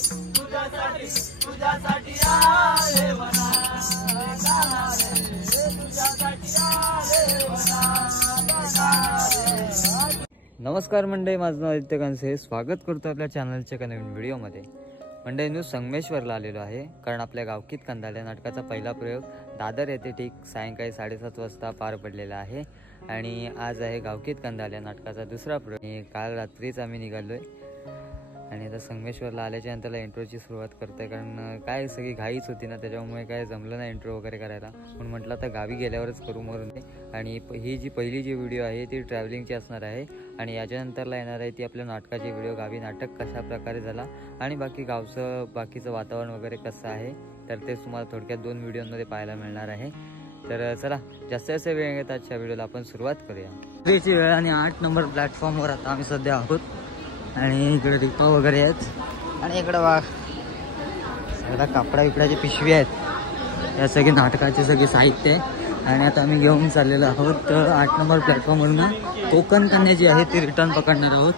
तुझ्यासाठी तुझ्यासाठी आले म्हणा तुझ्यासाठी आले म्हणा। नमस्कार मंडळी, माझं नाव आदित्य कांसे, स्वागत करतो आपल्या चॅनलच्या एका नवीन व्हिडिओमध्ये। मंडळी न्यू संगमेश्वरला आलेलो आहे, कारण आपल्या गावकीत कंदाल्या नाटकाचा पहिला प्रयोग दादर येथे ठीक सायंकाळी 7:30 वाजता पार पडलेला आहे। आणि आज आहे गावकीत कंदाल्या नाटकाचा दुसरा प्रयोग। काल रात्रीच आम्ही निघालो आहे आणि आता संगमेश्वरला आल्याच्या नंतरला इंट्रोची सुरुवात करतोय, कारण काय सगळी घाईच होती ना, त्याच्यामुळे काय जमलं नाही इंट्रो वगैरे करायला, म्हणून म्हटलं आता गावी गेल्यावरच करू म्हणून ते। आणि ही जी पहिली व्हिडिओ आहे ती ट्रॅव्हलिंगची असणार आहे आणि याच्यानंतरला येणार आहे ती आपल्या नाटकाची व्हिडिओ, गावी नाटक कशा प्रकारे झाला आणि बाकीचं वातावरण वगैरे कसं आहे, तर ते तुम्हाला थोडक्यात 2 व्हिडिओमध्ये पाहायला मिळणार आहे। तर चला जास्त वेळ घेता आजच्या व्हिडिओला आपण सुरुवात करूया। रात्रीची वेळ आणि 8 नंबर प्लॅटफॉर्मवर आता आम्ही सध्या आहोत आणि इकडे रिपा वगैरे आहेत आणि इकडे बघ सगळ्या कापडा बिपडाची पिशवी आहेत, या सगळी नाटकाचे सगळे साहित्य आहे। आणि आता आम्ही घेऊन चाललेलो आहोत 8 नंबर प्लॅटफॉर्मवरून कोकण कन्या जी आहे ती रिटर्न पकडणार आहोत।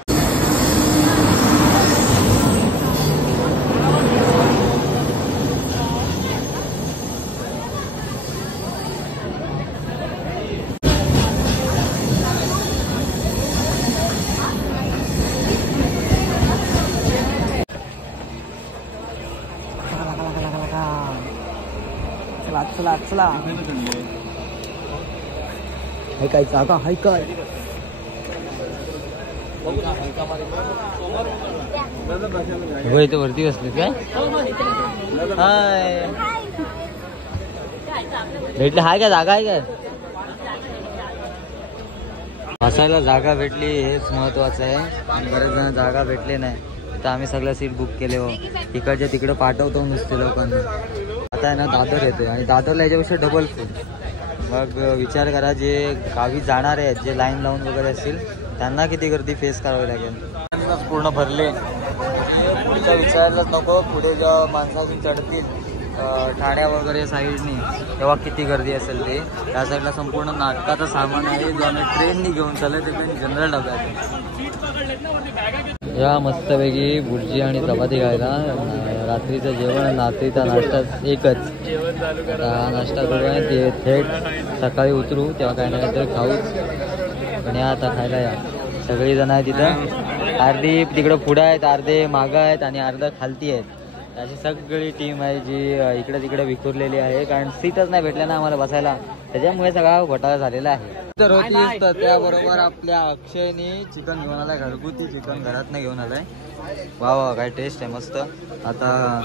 चला चला हे काय जागा हाय काय होय, तर वरती बसले काय? हाय, भेटले हाय का? जागा आहे काय? बसायला जागा भेटली हेच महत्वाचं आहे, आणि बरेच जण जागा भेटले नाही तर आम्ही सगळं सीट बुक केले हो, इकडच्या तिकडे पाठवतो नुसते लोकांना। आता आहे ना दादर येतोय आणि दादरला याच्यापेक्षा डबल फूड। मग विचार करा, जे गावी जाणारे आहेत, जे लाईन लावून वगैरे असतील, त्यांना किती गर्दी फेस करावी लागेल। पूर्ण भरले, पुढच्या विचारायलाच नको, पुढे जेव्हा माणसाची चढतील ठाण्या वगैरे साईडनी तेव्हा किती गर्दी असेल ते। त्या साईडला संपूर्ण नाटकाचं सामान आहे जो आम्ही ट्रेननी घेऊन चाललोय, ते पण जनरल डब्यात। या मस्तपैकी भुर्जी आणि चपाती खायला, रात्रीचं जेवण रात्रीचा नाश्ता एकच। हा नाश्ता करूया, ते थेट सकाळी उतरू तेव्हा काय नाही तर खाऊच, पण या आता खायला या। सगळी जण आहेत तिथं, अर्धी तिकडं पुढं आहेत, अर्धे मागं आहेत आणि अर्धा खालती आहेत। अशी सगळी टीम आहे जी इकडे तिकडे विखुरलेली आहे, कारण सीटच नाही भेटल्या ना आम्हाला बसायला, त्याच्यामुळे सगळा घोटाळा झालेला आहे। तर होती तर त्याबरोबर आपल्या अक्षयने चिकन घेऊन आलाय, घरगुती चिकन घरात नाही घेऊन आलाय। वा वा, काय टेस्ट आहे, मस्त। आता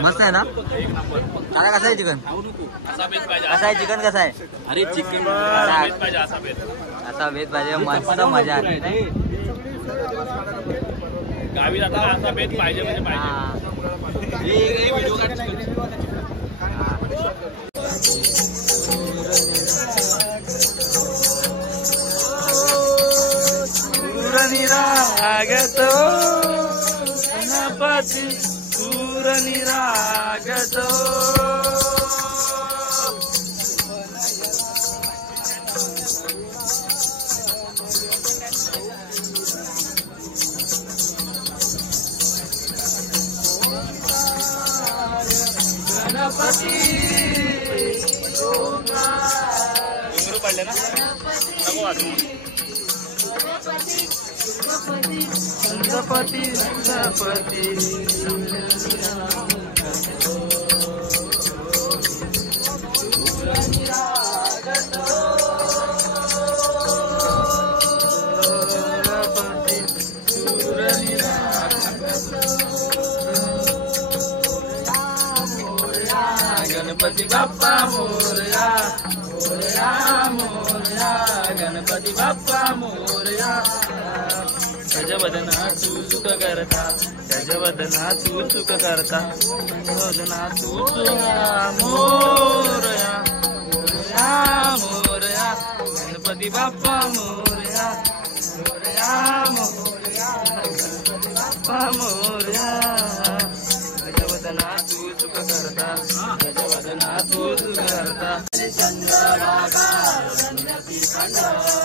मस्त आहे ना? आता कसं आहे चिकन? कसं आहे चिकन? कसं आहे? अरे चिकन असा बेत पाहिजे, मस्त मजा आली। गावी जाताना असा बेत पाहिजे म्हणजे पाहिजे। निरागतो गणपती सूर निरागतो, गणपती डोंगरू पडले ना, नको वाटू। गणपती गणपती गणपती बाप्पा मोरया मोरया मोरया, गणपती बाप्पा मोरया। गजवदना तू चुक करता, गजवदना तू चुक करता, गजवदना तू मोरया मोरया मोरया, गणपती बाप्पा मोरया मोरया मोरया, गणपती बाप्पा मोरया। गजवदना तू चुक करता, गजवदना तू चुक करता। चंद्रभागा गणपती चंद्रभागा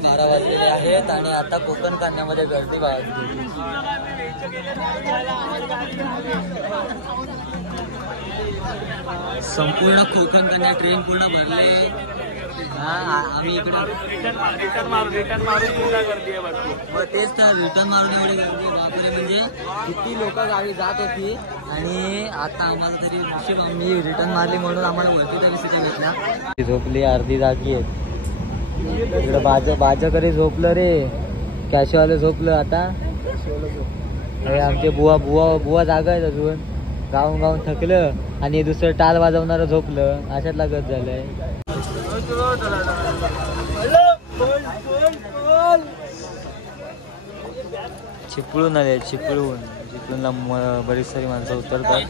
बारा वाजलेले आहेत आणि आता कोकण कन्यामध्ये गर्दी वाजली. संपूर्ण कोकण कन्या ट्रेन पूर्ण भरले. आम्ही इकडे रिटर्न मारून पुन्हा गर्दी आहे भरपूर. मग तेच तर रिटर्न मारून एवढी गर्दी बापरे. म्हणजे किती लोक गावी जात होती आणि आता आम्हाला तरी नशीब आम्ही रिटर्न मारली म्हणून आम्हाला वरती तरी सीट घेतला. झोपली अर्धी जागी आहेत इकडे. बाजाकडे झोपलं रे, कॅशवाले झोपलं. आता आमचे बुवा जागा आहेत अजून, गाऊन थकलं आणि दुसरं टाल वाजवणारं झोपलं. अशात लागत झालंय. चिपळून आले, चिपळूनला बरीच सारी माणसं उतरतात.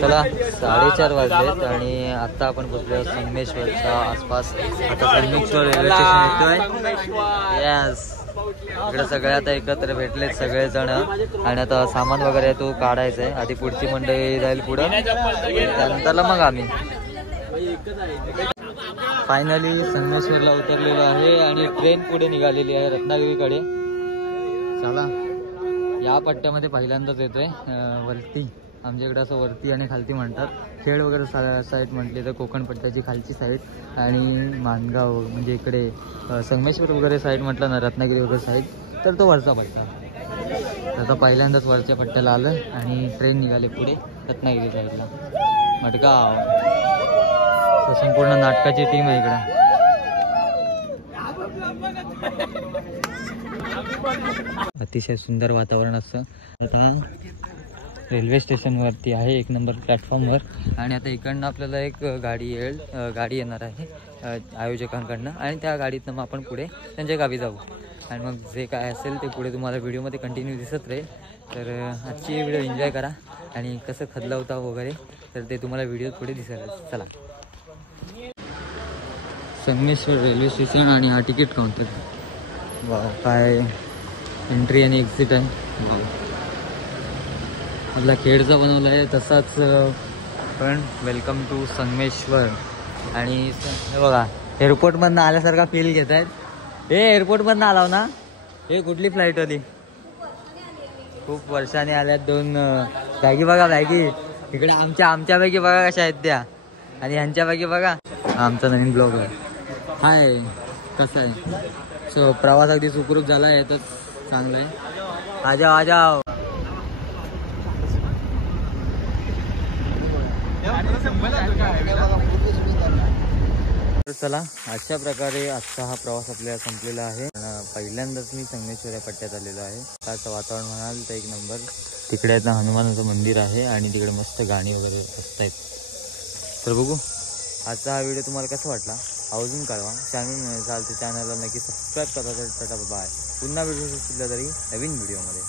चला 4:30 वाजलेत आणि आता आपण पोहोचलो संगमेश्वरच्या आसपास. आता संगमेश्वर रेल्वे स्टेशन येतोय. यस, इकडे सगळे आता एकत्र भेटलेत सगळेजण आणि आता सामान वगैरे तो काढायचा आहे. आधी पुढची मंडळी जाईल पुढं, त्यानंतरला मग आम्ही. फायनली संगमेश्वरला उतरलेलो आहे आणि ट्रेन पुढे निघालेली आहे रत्नागिरीकडे. चला, या पट्ट्यामध्ये पहिल्यांदाच येतोय वरती. आमच्याकडे असं वरती आणि खालती म्हणतात. खेड वगैरे साईड म्हटली तर कोकण पट्ट्याची खालची साईड आणि माणगाव म्हणजे इकडे संगमेश्वर वगैरे साईड म्हटलं ना, रत्नागिरी वगैरे साईड तर तो वरचा पट्टा. आता पहिल्यांदाच वरच्या पट्ट्याला आलं आणि ट्रेन निघाले पुढे रत्नागिरी साईडला. मडगाव संपूर्ण नाटकाची टीम आहे इकडं. अतिशय सुंदर वातावरण असतं. आता रेल्वे स्टेशनवरती आहे, 1 नंबर प्लॅटफॉर्मवर. आणि आता इकडनं आपल्याला एक गाडी येणार आहे आयोजकांकडनं आणि त्या गाडीतनं मग आपण पुढे त्यांच्या गावी जाऊ. आणि मग जे काय असेल ते पुढे तुम्हाला व्हिडिओमध्ये कंटिन्यू दिसत राहील. तर आजची व्हिडिओ एन्जॉय करा आणि कसं खदला होता वगैरे तर ते तुम्हाला व्हिडिओ पुढे दिसेल. चला, संगमेश्वर रेल्वे स्टेशन आणि हा तिकीट काउंटर. वा, काय एंट्री आणि एक्झिट आहे. आपला खेडचा बनवला आहे तसाच पण वेलकम टू संगमेश्वर. आणि हे बघा एअरपोर्टमधनं आल्यासारखा फील घेत आहेत. हे एअरपोर्टमधनं आलाव ना, हे कुठली फ्लाईट होती? खूप वर्षाने आल्यात 2 बॅगी. बघा बॅगी इकडे आमच्यापैकी बघा कशा आहेत त्या आणि ह्यांच्यापैकी बघा. आमचा नवीन ब्लॉगर. हाय, कसं आहे? सो प्रवास अगदी सुखरूप झाला आहे, तर चांगलं आहे. आजाव. चला, अशा प्रकारे आजचा हा प्रवास आपल्याला संपलेला आहे. पहिल्यांदाच मी संगमेश्वर या पट्ट्यात आलेलो आहे. त्याचं वातावरण म्हणाल तर 1 नंबर. तिकडे आता हनुमानाचं मंदिर आहे आणि तिकडे मस्त गाणी वगैरे असत आहेत. तर बघू आजचा हा व्हिडिओ तुम्हाला कसा वाटला आवर्जून कळवा. चॅनलला नक्की सबस्क्राईब करा. तर टाटा, बाय. पुन्हा व्हिडिओ सुद्धा तरी नवीन व्हिडिओमध्ये.